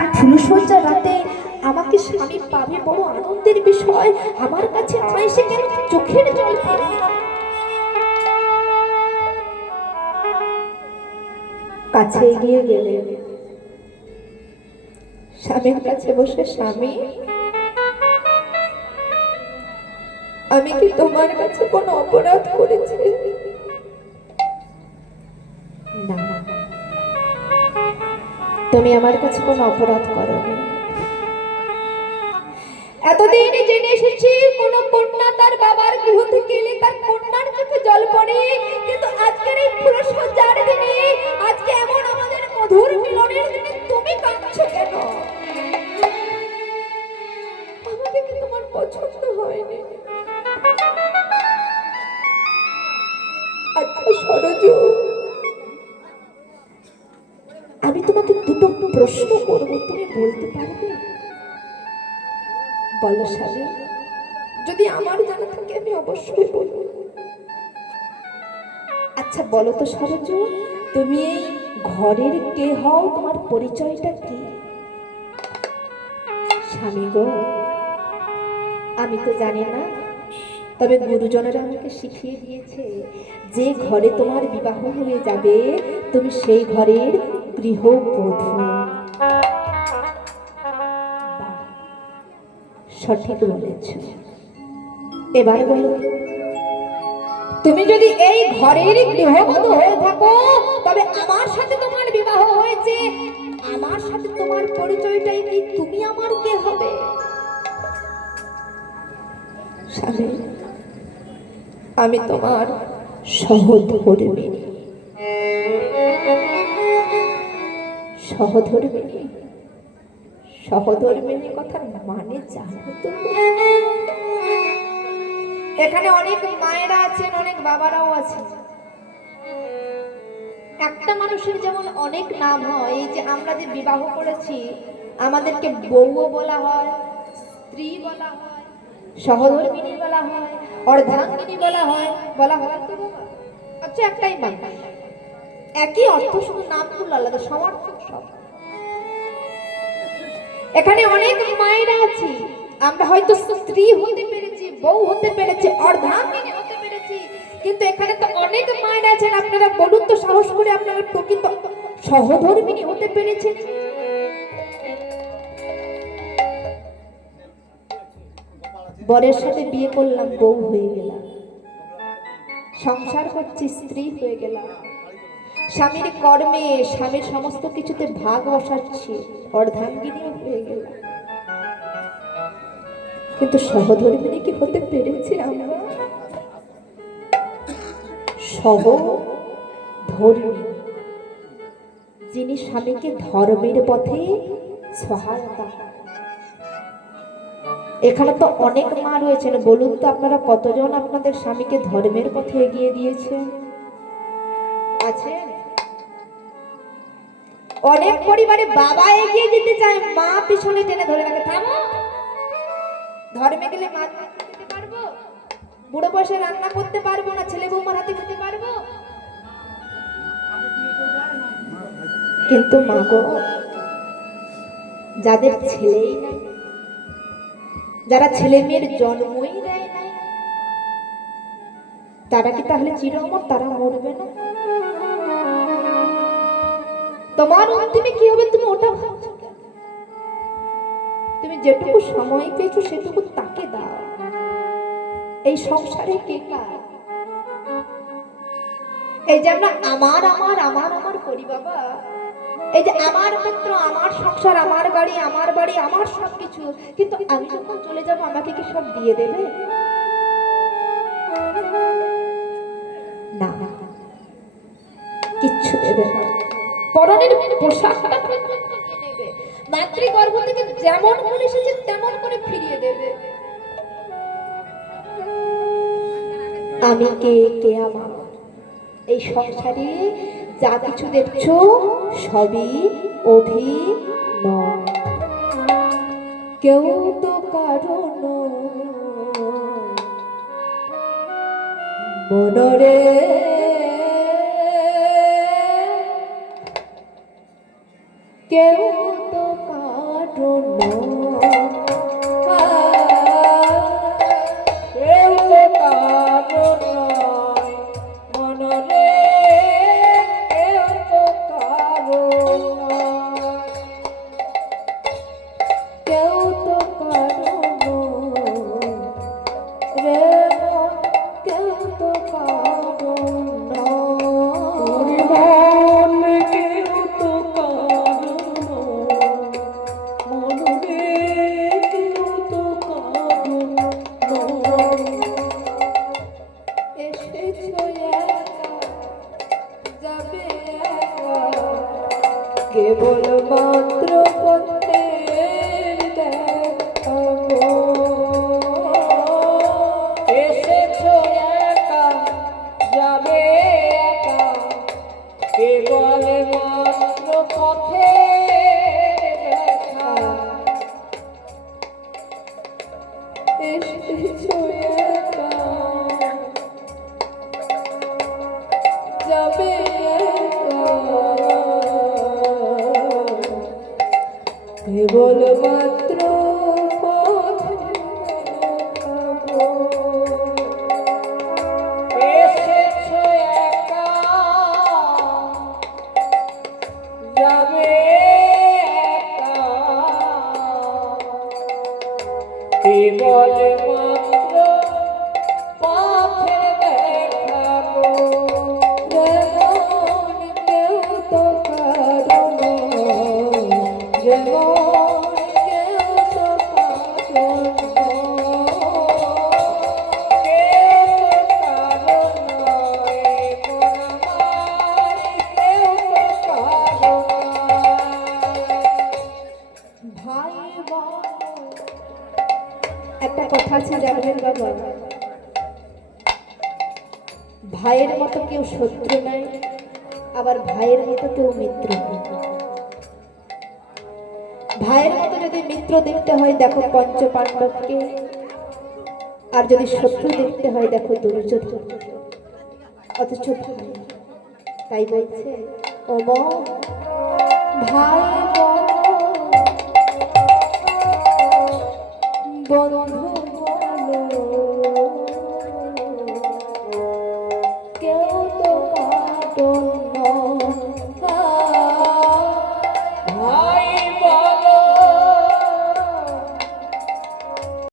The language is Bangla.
আর ফুলসজ্জা রাতে আমাকে স্বামী পাবে বড় আনন্দের বিষয়। আমার কাছে আমায় সে কেন চোখের জল ফেলে? কাছে এগিয়ে গেলে স্বামীর কাছে বসে, স্বামী আমি কি তোমার কাছে কোনো অপরাধ করেছি? না, তুমি আমার কাছে কোনো অপরাধ করোনি। এতদিন জেনে এসেছি কোন কন্যা তার বাবার গৃহ থেকে এলে তার কন্যার চোখে জল পড়ে, কিন্তু আজকের এই ফুলসজ্জার দিনে, আজকে এমন আমাদের মধুর মিলনের দিনে তুমি কাঁদছো কেন? আমাকে কি তোমার পছন্দ হয়নি? আচ্ছা সরজু, আমি তোমাকে দুটো প্রশ্ন করব, তুমি বলতে পারবে? বলো স্বামী। যদি আমার জানা থাকে আমি অবশ্যই বলবো। আচ্ছা বলো তো সরজু, তুমি এই ঘরের কে হও? তোমার পরিচয়টা কি? স্বামী গো, আমি তো জানি না, তবে গুরুজনেরা আমাকে শিখিয়ে দিয়েছে যে ঘরে তোমার বিবাহ হয়ে যাবে তুমি সেই ঘরের গৃহবধূ। সঠিক বলেছ। এবার বলো, তুমি যদি এই ঘরের গৃহবধূ হয়ে থাকো তবে আমার সাথে তোমার বিবাহ হয়েছে, আমার সাথে তোমার পরিচয়টাই কি? তুমি আমার কে হবে? স্বামী, আমি তোমার সহধর্মিণী। সহধর্মিণী, সহধর্মিণী কথার মানে জানো তো? এখানে অনেক মায়েরা আছেন, অনেক বাবারাও আছেন। একটা মানুষের যেমন অনেক নাম হয়, এই যে আমরা যে বিবাহ করেছি আমাদেরকে বউও বলা হয়, স্ত্রী বলা হয়, সহধর্মিণী বলা হয়, অর্ধাঙ্গিনী বলা হয়। বলা হয় তো বাবা? আচ্ছা একটাই মানুষ, একই অর্থ, শুধু নামগুলো আলাদা, সমর্থক সব। এখানে অনেক মায়েরা আছি, আমরা হয়তো স্ত্রী হতে পেরেছি, বউ হতে পেরেছি, অর্ধাঙ্গিনী হতে পেরেছি, কিন্তু এখানে তো অনেক মায়েরা আছেন, আপনারা বলুন তো সাহস করে, আপনারা প্রকৃত সহধর্মিণী হতে পেরেছেন? বরের সাথে বিয়ে করলাম, বউ হয়ে গেলাম, সংসার করছি, স্ত্রী হয়ে গেলাম, স্বামীর কর্মে স্বামীর সমস্ত কিছুতে ভাগ বসাচ্ছি, অর্ধাঙ্গিনীও হয়ে গেলাম, কিন্তু সহধর্মিণী কি হতে পেরেছি আমরা? সহধর্মিণী যিনি স্বামীকে ধর্মের পথে সহায়তা। এখানে তো অনেক মা রয়েছেন, বলুন তো আপনারা কতজন আপনাদের স্বামীকে ধর্মের পথে এগিয়ে দিয়েছেন? আছে অনেক পরিবারে বাবা এগিয়ে যেতে চায়, মা পিছনে টেনে ধরে রাখে, থামো, ধর্মে গেলে মা খেতে পারবো, বুড়ো বয়সে রান্না করতে পারবো না, ছেলে বৌমার হাতে খেতে পারবো। কিন্তু মা গো, যাদের ছেলেই নাই, যারা ছেলে মেয়ের জন্মই দেয় নাই, তারা কি তাহলে চির অমর? তারা মরবে না? তোমার অন্তিমে কি হবে তুমি ওটা ভাবছো? তুমি যেটুকু সময় পেয়েছো সেটুকু তাকে দাও। এই সংসারে কে কার? এই যে আমরা আমার আমার আমার আমার করি বাবা, এই যে আমার পুত্র, আমার সংসার, আমার গাড়ি, আমার বাড়ি, আমার সবকিছু, কিন্তু আমি যখন চলে যাব আমাকে কি সব দিয়ে দেবে? না, কিচ্ছু দেবে না। পরনের পোশাকটা পর্যন্ত নিয়ে নেবে, মাতৃগর্ভ থেকে যেমন করে এসেছে তেমন করে ফিরিয়ে দেবে। আমি কে, কে আমার? এই সংসারে যা কিছু দেখছো সবই অভিনয়, কেউ তো কারণ মনরে, কেউ তো কেউ তো কারো নয় মনরে, কেউ তো কারো নয়, কেউ তো কারো রে মন, কেউ তো কারো ওরে মন কেউ তো কারো নয় মনরে, কেউ তো কারো নয়। এসেছো একা, যাবে একা, কেবল মাত্র পথের দেখাবো। এসেছো একা, যাবে একা, কেবল মাত্র পথে দেখা। এসেছো একা, যাবে একা, কেবল মাত্র পথ দেখাবো। এসেছো একা, যাবে একা, কেবল মাত্র পথে দেখাবো। রে মন, কেউ তো কারো নয়, রে মন, কেউ তো কারো ভাই বোন। একটা কথা আছে জানবেন বাবা, ভাইয়ের মতো কেউ শত্রু নাই, আবার ভাইয়ের মতো কেউ মিত্র নেই। ভাইয়ের মতো যদি মিত্র দেখতে হয় দেখো পঞ্চ পাণ্ডবকে, আর যদি শত্রু দেখতে হয় দেখো দুর্যোধন। অথচ ভাই, তাই বলছে ও মন, ভাই বন্ধু